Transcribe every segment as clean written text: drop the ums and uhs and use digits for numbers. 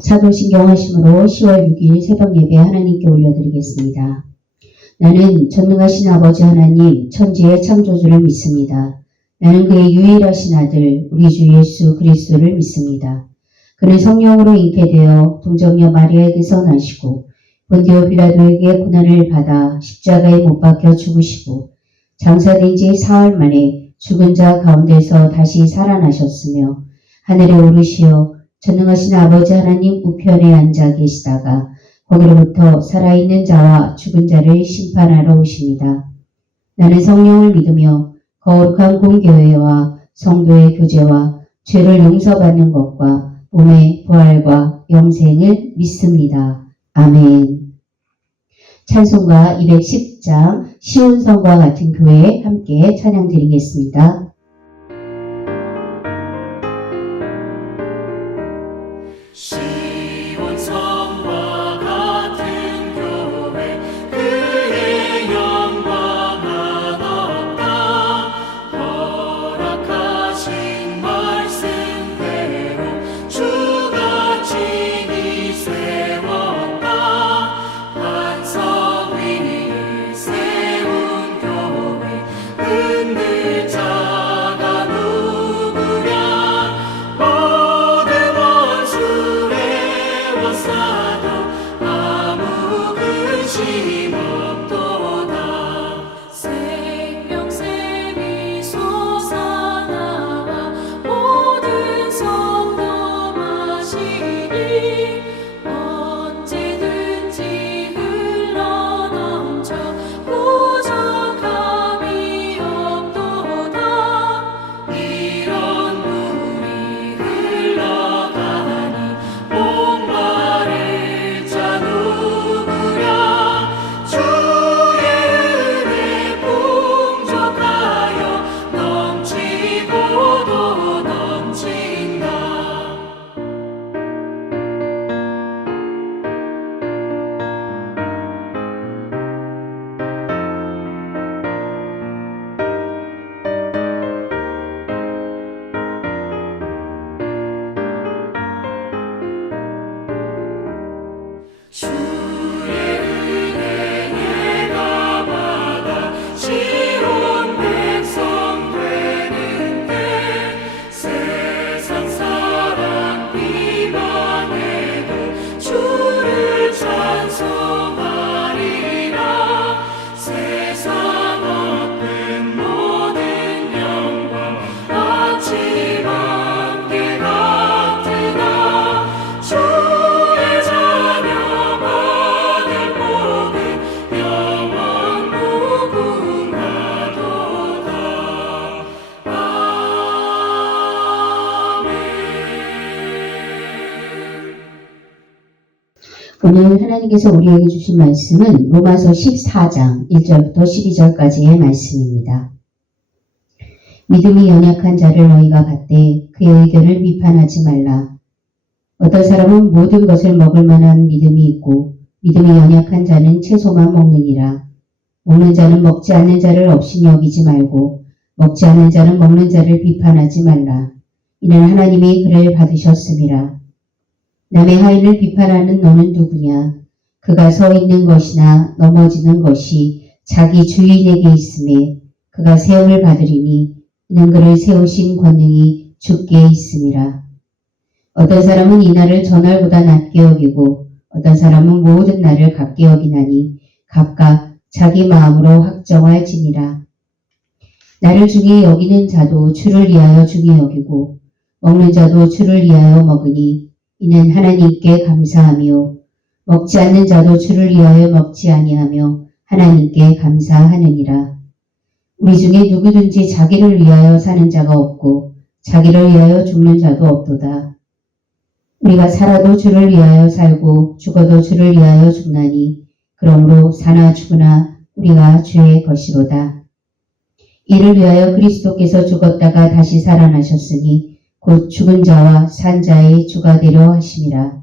사도신경 하심으로 10월 6일 새벽 예배 하나님께 올려드리겠습니다. 나는 전능하신 아버지 하나님 천지의 창조주를 믿습니다. 나는 그의 유일하신 아들 우리 주 예수 그리스도를 믿습니다. 그는 성령으로 잉태되어 동정녀 마리아에게서 나시고 본디오 빌라도에게 고난을 받아 십자가에 못 박혀 죽으시고 장사된 지 사흘 만에 죽은 자 가운데서 다시 살아나셨으며 하늘에 오르시어 전능하신 아버지 하나님 우편에 앉아 계시다가 거기로부터 살아있는 자와 죽은 자를 심판하러 오십니다. 나는 성령을 믿으며 거룩한 공교회와 성도의 교제와 죄를 용서받는 것과 몸의 부활과 영생을 믿습니다. 아멘. 찬송가 210장 시온성과 같은 교회에 함께 찬양 드리겠습니다. 시온성과 같은 교회 그의 영광 한없다. 허락하신 말씀대로 주가 친히 세웠다. 반석 위에 세운 교회 흔들 자가 누구랴. 모든 원수를 에워싸도 아무 근심 없도다. 생명샘이 솟아나와 모든 성도 마시니 언제든지 흘러넘쳐 부족함이 없도다. 이런 물이 흘러가니 목마를 자 누구랴. 주의 은혜 풍족하여 넘치고도 넘친다. 주의 은혜 내가 받아 시온 백성 되는데 세상 사랑 비방해도 주를 찬송하리라. 세상 얻는 모든 영광 아침 안개 같으나 주의 자녀 받을 복은 영원 무궁하도다. 아멘. 오늘 하나님께서 우리에게 주신 말씀은 로마서 14장 1절부터 12절까지의 말씀입니다. 믿음이 연약한 자를 너희가 받되 그의 의견을 비판하지 말라. 어떤 사람은 모든 것을 먹을 만한 믿음이 있고 믿음이 연약한 자는 채소만 먹느니라. 먹는 자는 먹지 않는 자를 업신 여기지 말고 먹지 않는 자는 먹는 자를 비판하지 말라. 이는 하나님이 그를 받으셨음이라. 남의 하인을 비판하는 너는 누구냐? 그가 서 있는 것이나 넘어지는 것이 자기 주인에게 있음에 그가 세움을 받으리니 이는 그를 세우신 권능이 주께 있음이라. 어떤 사람은 이 날을 전날보다 낮게 여기고 어떤 사람은 모든 날을 같게 여기나니 각각 자기 마음으로 확정할지니라. 나를 중히 여기는 자도 주를 위하여 중히 여기고 먹는 자도 주를 위하여 먹으니 이는 하나님께 감사하며 먹지 않는 자도 주를 위하여 먹지 아니하며 하나님께 감사하느니라. 우리 중에 누구든지 자기를 위하여 사는 자가 없고 자기를 위하여 죽는 자도 없도다. 우리가 살아도 주를 위하여 살고 죽어도 주를 위하여 죽나니 그러므로 사나 죽으나 우리가 주의 것이로다. 이를 위하여 그리스도께서 죽었다가 다시 살아나셨으니 곧 죽은 자와 산 자의 주가 되려 하심이라.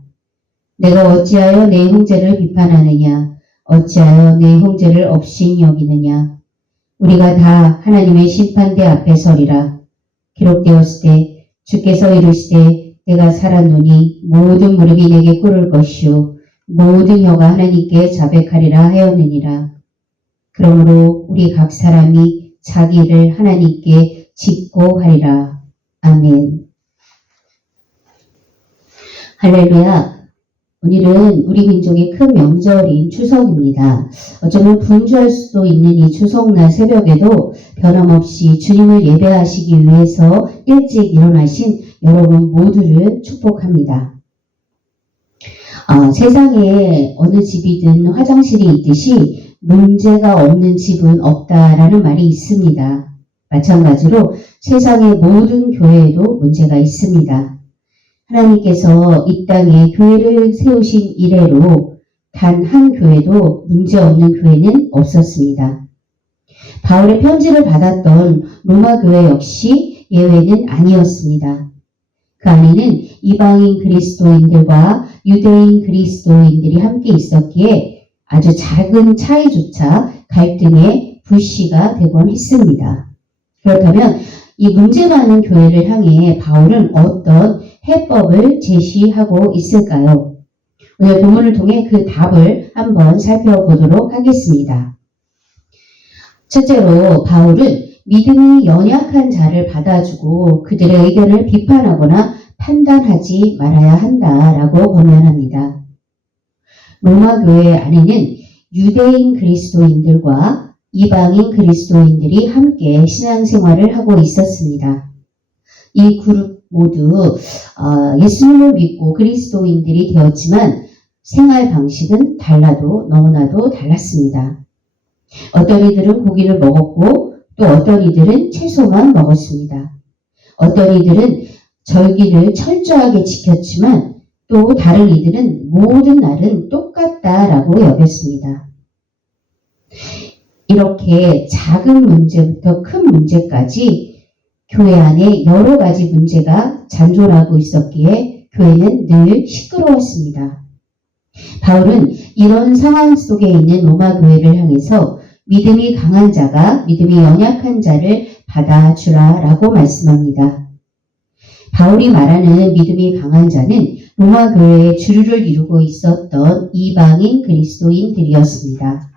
내가 어찌하여 내 형제를 비판하느냐? 어찌하여 내 형제를 업신 여기느냐? 우리가 다 하나님의 심판대 앞에 서리라. 기록되었을 때 주께서 이르시되 내가 살았노니 모든 무릎이 내게 꿇을 것이요 모든 혀가 하나님께 자백하리라 하였느니라. 그러므로 우리 각 사람이 자기 일을 하나님께 짓고 하리라. 아멘. 할렐루야. 오늘은 우리 민족의 큰 명절인 추석입니다. 어쩌면 분주할 수도 있는 이 추석날 새벽에도 변함없이 주님을 예배하시기 위해서 일찍 일어나신 여러분 모두를 축복합니다. 세상에 어느 집이든 화장실이 있듯이 문제가 없는 집은 없다라는 말이 있습니다. 마찬가지로 세상의 모든 교회에도 문제가 있습니다. 하나님께서 이 땅에 교회를 세우신 이래로 단 한 교회도 문제없는 교회는 없었습니다. 바울의 편지를 받았던 로마 교회 역시 예외는 아니었습니다. 그 안에는 이방인 그리스도인들과 유대인 그리스도인들이 함께 있었기에 아주 작은 차이조차 갈등의 불씨가 되곤 했습니다. 그렇다면 이 문제 많은 교회를 향해 바울은 어떤 해법을 제시하고 있을까요? 오늘 본문을 통해 그 답을 한번 살펴보도록 하겠습니다. 첫째로 바울은 믿음이 연약한 자를 받아주고 그들의 의견을 비판하거나 판단하지 말아야 한다라고 권면합니다. 로마 교회 안에는 유대인 그리스도인들과 이방인 그리스도인들이 함께 신앙생활을 하고 있었습니다. 이 그룹 모두 예수님을 믿고 그리스도인들이 되었지만 생활 방식은 달라도 너무나도 달랐습니다. 어떤 이들은 고기를 먹었고 또 어떤 이들은 채소만 먹었습니다. 어떤 이들은 절기를 철저하게 지켰지만 또 다른 이들은 모든 날은 똑같다라고 여겼습니다. 이렇게 작은 문제부터 큰 문제까지 교회 안에 여러 가지 문제가 잔존하고 있었기에 교회는 늘 시끄러웠습니다. 바울은 이런 상황 속에 있는 로마 교회를 향해서 믿음이 강한 자가 믿음이 연약한 자를 받아주라라고 말씀합니다. 바울이 말하는 믿음이 강한 자는 로마 교회의 주류를 이루고 있었던 이방인 그리스도인들이었습니다.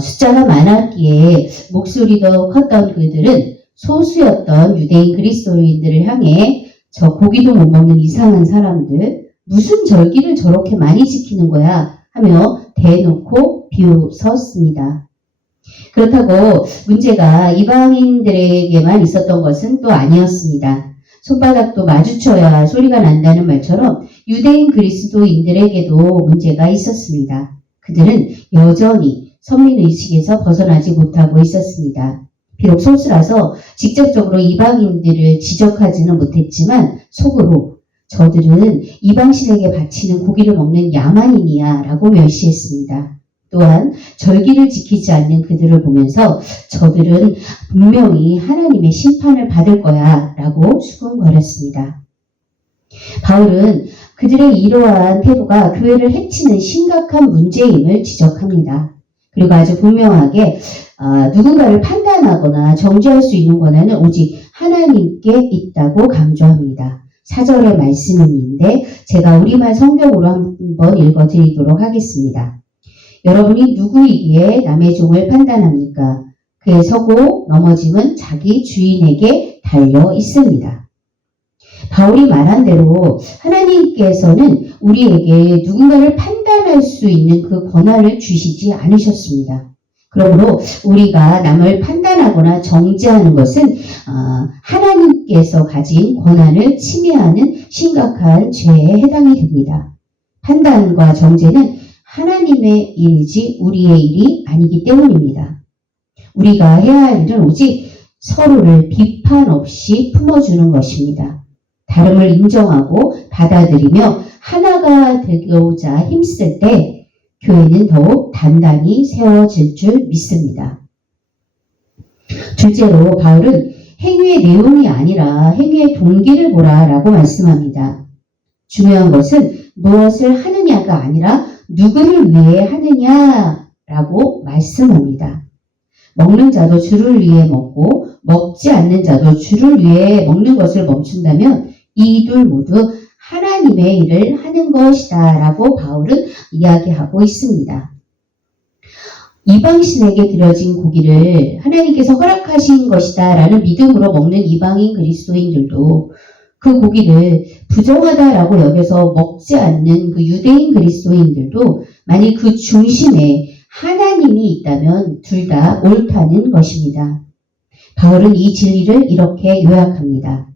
숫자가 많았기에 목소리도 컸던 그들은 소수였던 유대인 그리스도인들을 향해 저 고기도 못 먹는 이상한 사람들, 무슨 절기를 저렇게 많이 지키는 거야 하며 대놓고 비웃었습니다. 그렇다고 문제가 이방인들에게만 있었던 것은 또 아니었습니다. 손바닥도 마주쳐야 소리가 난다는 말처럼 유대인 그리스도인들에게도 문제가 있었습니다. 그들은 여전히 선민의식에서 벗어나지 못하고 있었습니다. 비록 소수라서 직접적으로 이방인들을 지적하지는 못했지만 속으로 저들은 이방신에게 바치는 고기를 먹는 야만인이야 라고 멸시했습니다. 또한 절기를 지키지 않는 그들을 보면서 저들은 분명히 하나님의 심판을 받을 거야 라고 수군거렸습니다. 바울은 그들의 이러한 태도가 교회를 해치는 심각한 문제임을 지적합니다. 그리고 아주 분명하게 누군가를 판단하거나 정죄할 수 있는 권한은 오직 하나님께 있다고 강조합니다. 4절의 말씀인데 제가 우리말 성경으로 한번 읽어드리도록 하겠습니다. 여러분이 누구이기에 남의 종을 판단합니까? 그의 서고 넘어짐은 자기 주인에게 달려 있습니다. 바울이 말한 대로 하나님께서는 우리에게 누군가를 판단할 수 있는 그 권한을 주시지 않으셨습니다. 그러므로 우리가 남을 판단하거나 정죄하는 것은 하나님께서 가진 권한을 침해하는 심각한 죄에 해당이 됩니다. 판단과 정죄는 하나님의 일이지 우리의 일이 아니기 때문입니다. 우리가 해야 할 일은 오직 서로를 비판 없이 품어주는 것입니다. 다름을 인정하고 받아들이며 하나가 되고자 힘쓸 때 교회는 더욱 단단히 세워질 줄 믿습니다. 둘째로 바울은 행위의 내용이 아니라 행위의 동기를 보라라고 말씀합니다. 중요한 것은 무엇을 하느냐가 아니라 누구를 위해 하느냐라고 말씀합니다. 먹는 자도 주를 위해 먹고 먹지 않는 자도 주를 위해 먹는 것을 멈춘다면 이 둘 모두 하나님의 일을 하는 것이다 라고 바울은 이야기하고 있습니다. 이방신에게 드려진 고기를 하나님께서 허락하신 것이다 라는 믿음으로 먹는 이방인 그리스도인들도 그 고기를 부정하다라고 여겨서 먹지 않는 그 유대인 그리스도인들도 만일 그 중심에 하나님이 있다면 둘 다 옳다는 것입니다. 바울은 이 진리를 이렇게 요약합니다.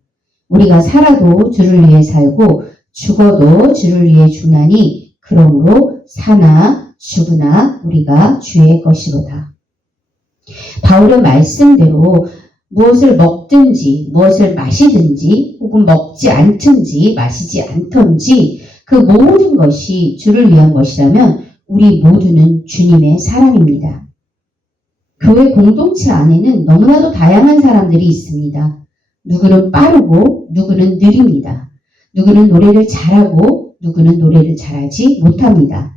우리가 살아도 주를 위해 살고 죽어도 주를 위해 죽나니 그러므로 사나 죽으나 우리가 주의 것이로다. 바울의 말씀대로 무엇을 먹든지 무엇을 마시든지 혹은 먹지 않든지 마시지 않든지 그 모든 것이 주를 위한 것이라면 우리 모두는 주님의 사람입니다. 교회 공동체 안에는 너무나도 다양한 사람들이 있습니다. 누구는 빠르고 누구는 느립니다. 누구는 노래를 잘하고 누구는 노래를 잘하지 못합니다.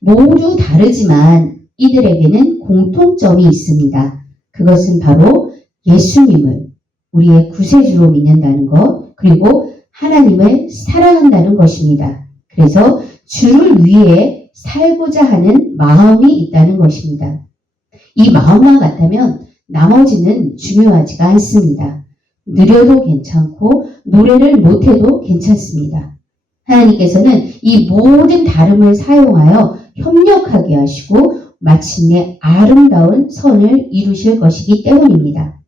모두 다르지만 이들에게는 공통점이 있습니다. 그것은 바로 예수님을 우리의 구세주로 믿는다는 것, 그리고 하나님을 사랑한다는 것입니다. 그래서 주를 위해 살고자 하는 마음이 있다는 것입니다. 이 마음만 같다면 나머지는 중요하지가 않습니다. 느려도 괜찮고 노래를 못해도 괜찮습니다. 하나님께서는 이 모든 다름을 사용하여 협력하게 하시고 마침내 아름다운 선을 이루실 것이기 때문입니다.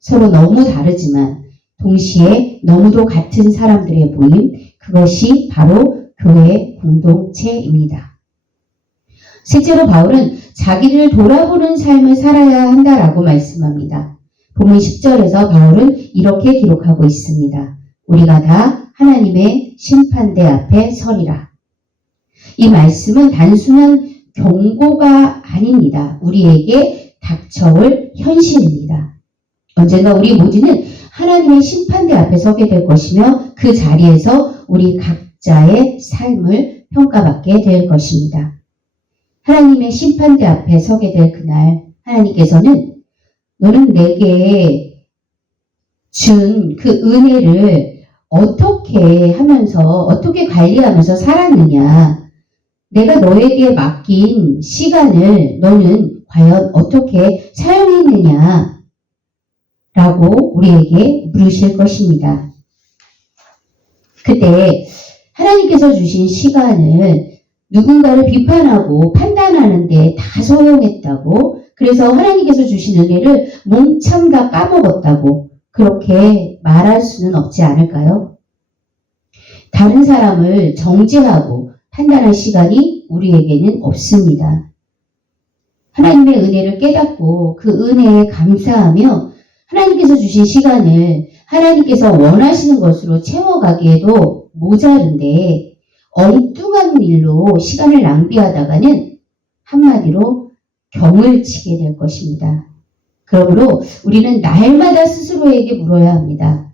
서로 너무 다르지만 동시에 너무도 같은 사람들의 모임, 그것이 바로 교회 공동체입니다. 실제로 바울은 자기를 돌아보는 삶을 살아야 한다라고 말씀합니다. 본문 10절에서 바울은 이렇게 기록하고 있습니다. 우리가 다 하나님의 심판대 앞에 서리라. 이 말씀은 단순한 경고가 아닙니다. 우리에게 닥쳐올 현실입니다. 언젠가 우리 모두는 하나님의 심판대 앞에 서게 될 것이며 그 자리에서 우리 각자의 삶을 평가받게 될 것입니다. 하나님의 심판대 앞에 서게 될 그날 하나님께서는 너는 내게 준 그 은혜를 어떻게 하면서 어떻게 관리하면서 살았느냐, 내가 너에게 맡긴 시간을 너는 과연 어떻게 사용했느냐 라고 우리에게 물으실 것입니다. 그때 하나님께서 주신 시간을 누군가를 비판하고 판단하는데 다 소용했다고, 그래서 하나님께서 주신 은혜를 몽참 다 까먹었다고 그렇게 말할 수는 없지 않을까요? 다른 사람을 정죄하고 판단할 시간이 우리에게는 없습니다. 하나님의 은혜를 깨닫고 그 은혜에 감사하며 하나님께서 주신 시간을 하나님께서 원하시는 것으로 채워가기에도 모자른데 엉뚱한 일로 시간을 낭비하다가는 한마디로 경을 치게 될 것입니다. 그러므로 우리는 날마다 스스로에게 물어야 합니다.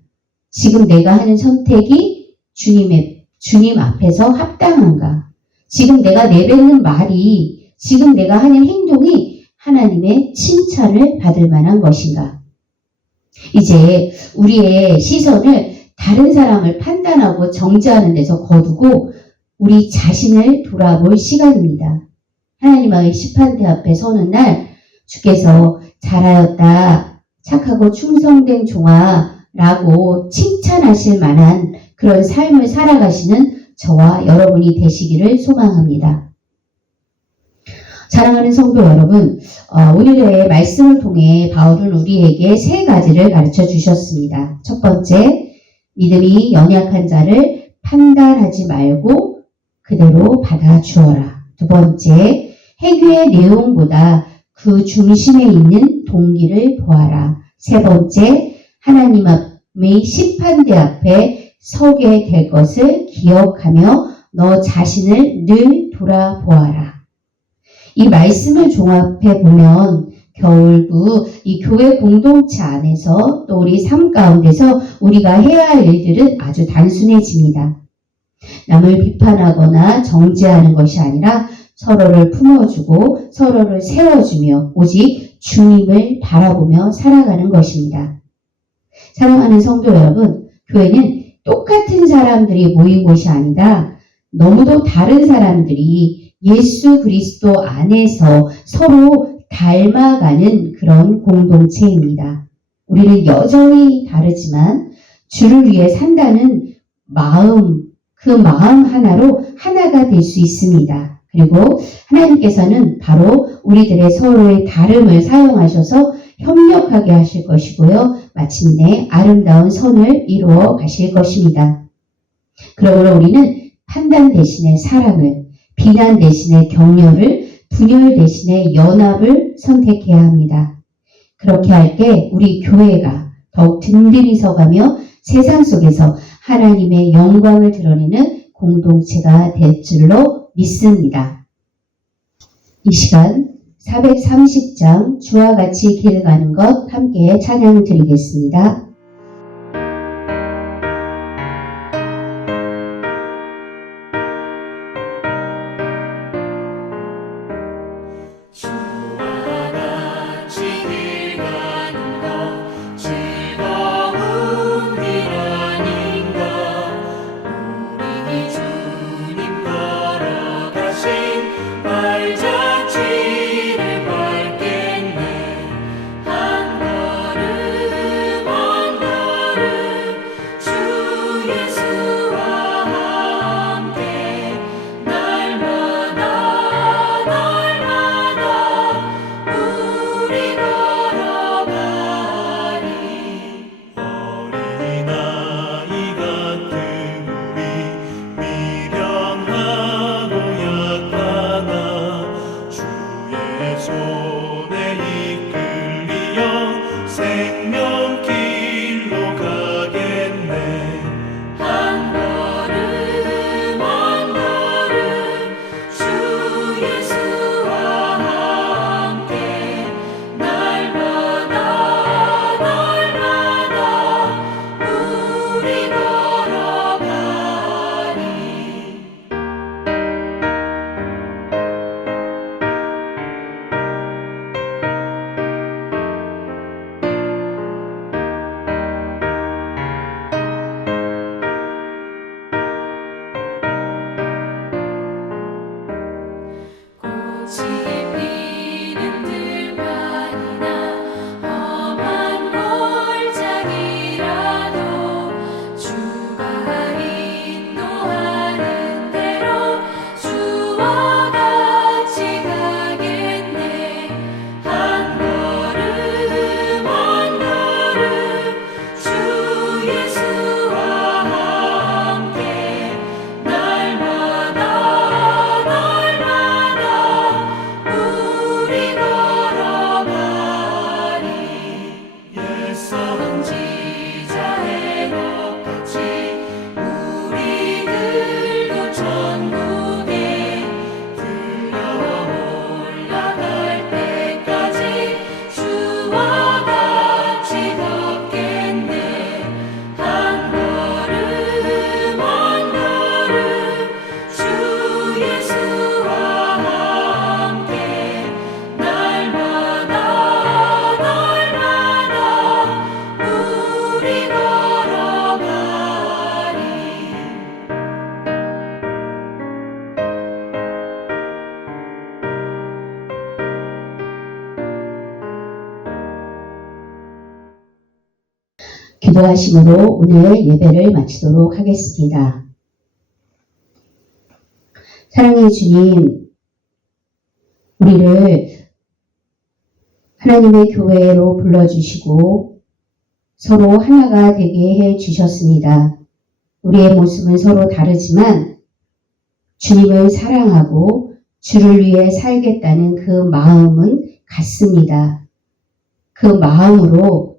지금 내가 하는 선택이 주님 앞에서 합당한가? 지금 내가 내뱉는 말이, 지금 내가 하는 행동이 하나님의 칭찬을 받을 만한 것인가? 이제 우리의 시선을 다른 사람을 판단하고 정죄하는 데서 거두고 우리 자신을 돌아볼 시간입니다. 하나님의 심판대 앞에 서는 날 주께서 잘하였다, 착하고 충성된 종아라고 칭찬하실 만한 그런 삶을 살아가시는 저와 여러분이 되시기를 소망합니다. 사랑하는 성도 여러분, 오늘의 말씀을 통해 바울은 우리에게 세 가지를 가르쳐 주셨습니다. 첫 번째, 믿음이 연약한 자를 판단하지 말고 그대로 받아주어라. 두 번째, 행위의 내용보다 그 중심에 있는 동기를 보아라. 세 번째, 하나님의 심판대 앞에 서게 될 것을 기억하며 너 자신을 늘 돌아보아라. 이 말씀을 종합해 보면 결국 이 교회 공동체 안에서 또 우리 삶 가운데서 우리가 해야 할 일들은 아주 단순해집니다. 남을 비판하거나 정죄하는 것이 아니라 서로를 품어주고 서로를 세워주며 오직 주님을 바라보며 살아가는 것입니다. 사랑하는 성도 여러분, 교회는 똑같은 사람들이 모인 곳이 아니라 너무도 다른 사람들이 예수 그리스도 안에서 서로 닮아가는 그런 공동체입니다. 우리는 여전히 다르지만 주를 위해 산다는 마음, 그 마음 하나로 하나가 될 수 있습니다. 그리고 하나님께서는 바로 우리들의 서로의 다름을 사용하셔서 협력하게 하실 것이고요. 마침내 아름다운 선을 이루어 가실 것입니다. 그러므로 우리는 판단 대신에 사랑을, 비난 대신에 격려를, 분열 대신에 연합을 선택해야 합니다. 그렇게 할 때 우리 교회가 더욱 든든히 서가며 세상 속에서 하나님의 영광을 드러내는 공동체가 될 줄로 믿습니다. 이 시간 430장 주와 같이 길 가는 것 함께 찬양 드리겠습니다. 주와 같이 길 가는 것 즐거운 길 아닌가. 우리 주님 걸어가신 발자취를 밟겠네. 한 걸음 한 걸음 주 예수와 함께 날마다 우리 걸어가리. 어린아이 같은 우리 미련하고 약하나 주의 손에 이끌리어 생명길로 가겠네. 한 걸음 한 걸음 주 예수와 함께 날마다 우리 걸어가리. 꽃이 피는 들판이나 험한 골짜기라도 주가 인도하는 대로 주와 같이 가겠네. 한 걸음 한 걸음 주 예수와 함께 날마다 우리 걸어가리. 옛 선지자의 것같이 우리들도 천국에 들려 올라갈 때까지 주와 같이 걷겠네. 한 걸음 한 걸음 주 예수와 함께 날마다 우리 걸어가리. 기도하심으로 오늘 예배를 마치도록 하겠습니다. 사랑의 주님, 우리를 하나님의 교회로 불러주시고 서로 하나가 되게 해주셨습니다. 우리의 모습은 서로 다르지만 주님을 사랑하고 주를 위해 살겠다는 그 마음은 같습니다. 그 마음으로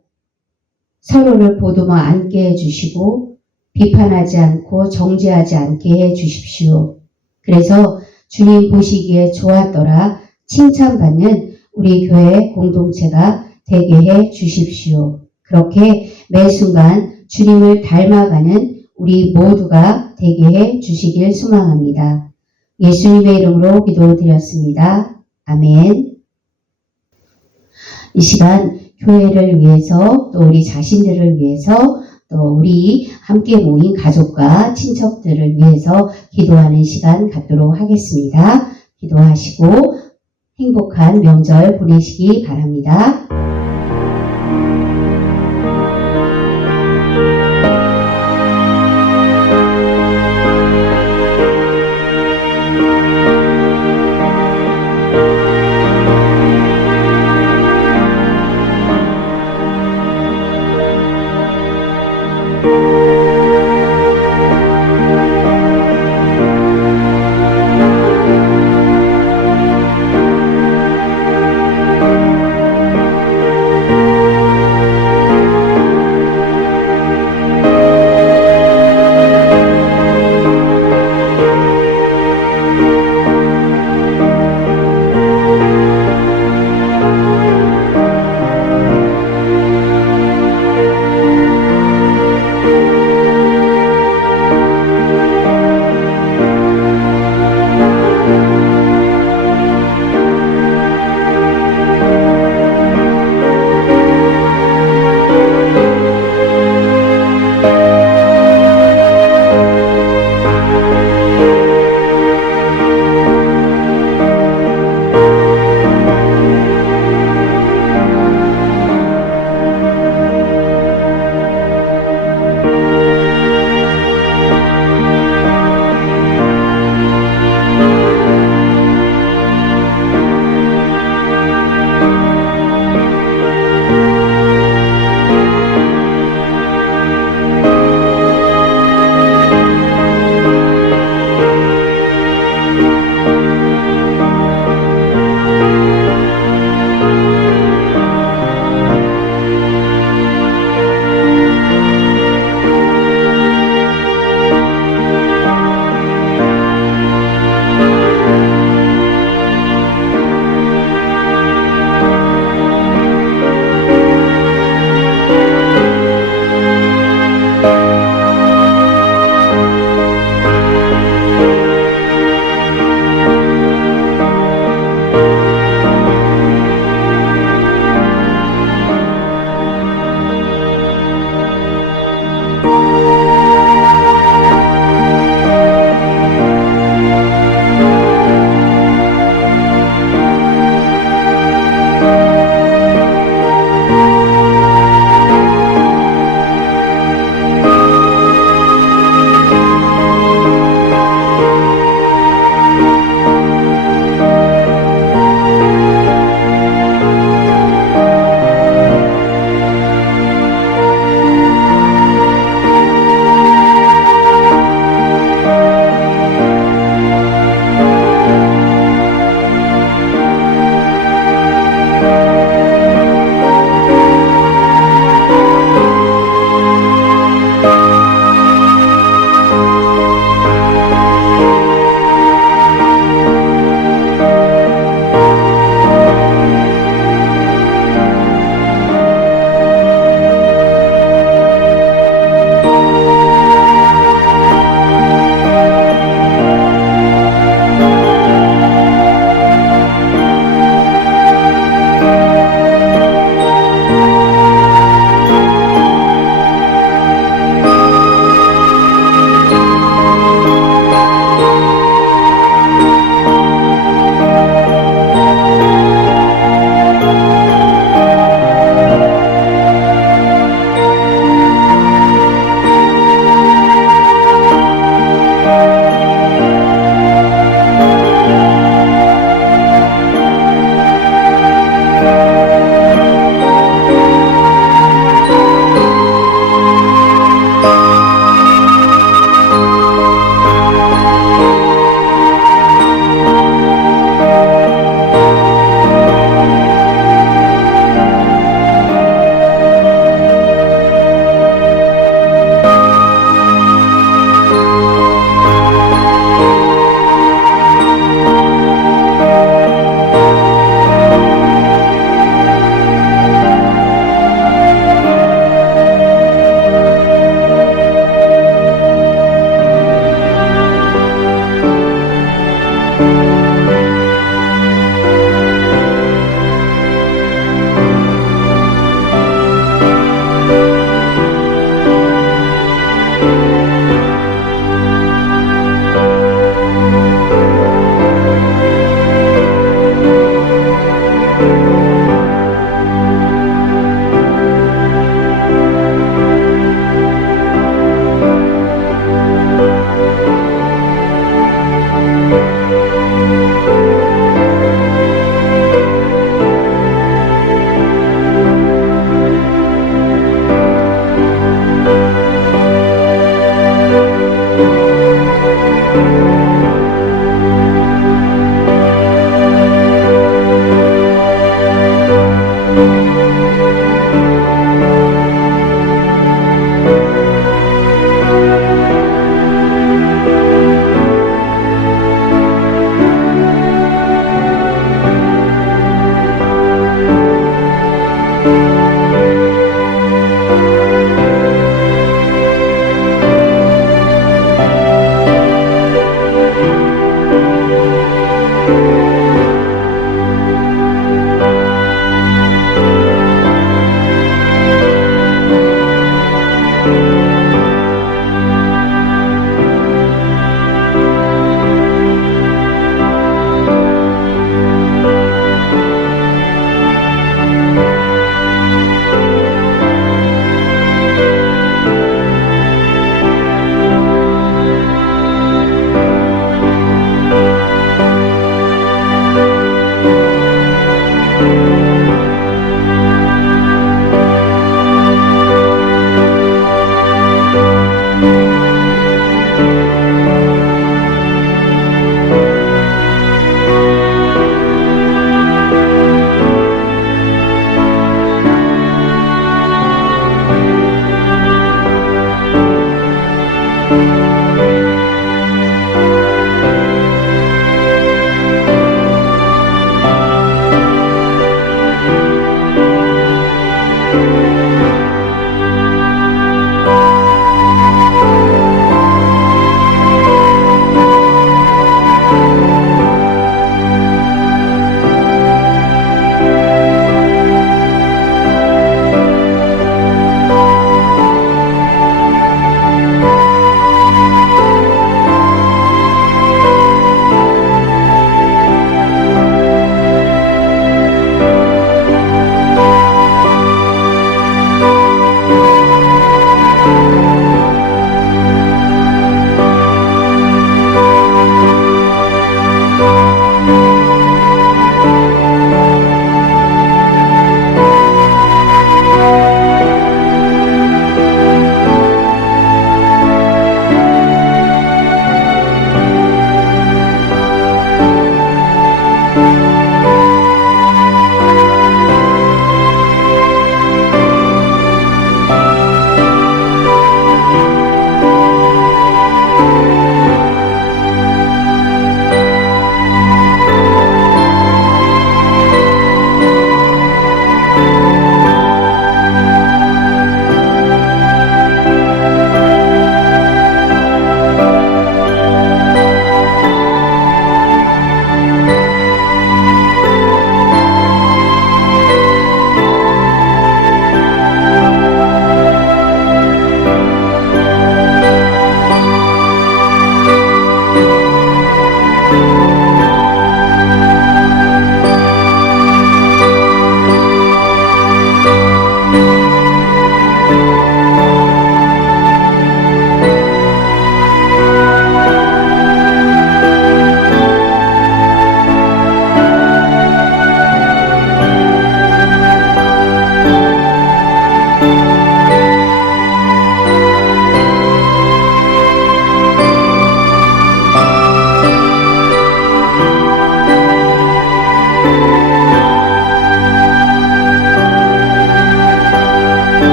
서로를 보듬어 안게 해주시고 비판하지 않고 정죄하지 않게 해주십시오. 그래서 주님 보시기에 좋았더라 칭찬받는 우리 교회 공동체가 되게 해 주십시오. 그렇게 매 순간 주님을 닮아가는 우리 모두가 되게 해 주시길 소망합니다. 예수님의 이름으로 기도드렸습니다. 아멘. 이 시간 교회를 위해서 또 우리 자신들을 위해서 또 또 우리 함께 모인 가족과 친척들을 위해서 기도하는 시간 갖도록 하겠습니다. 기도하시고 행복한 명절 보내시기 바랍니다.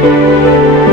주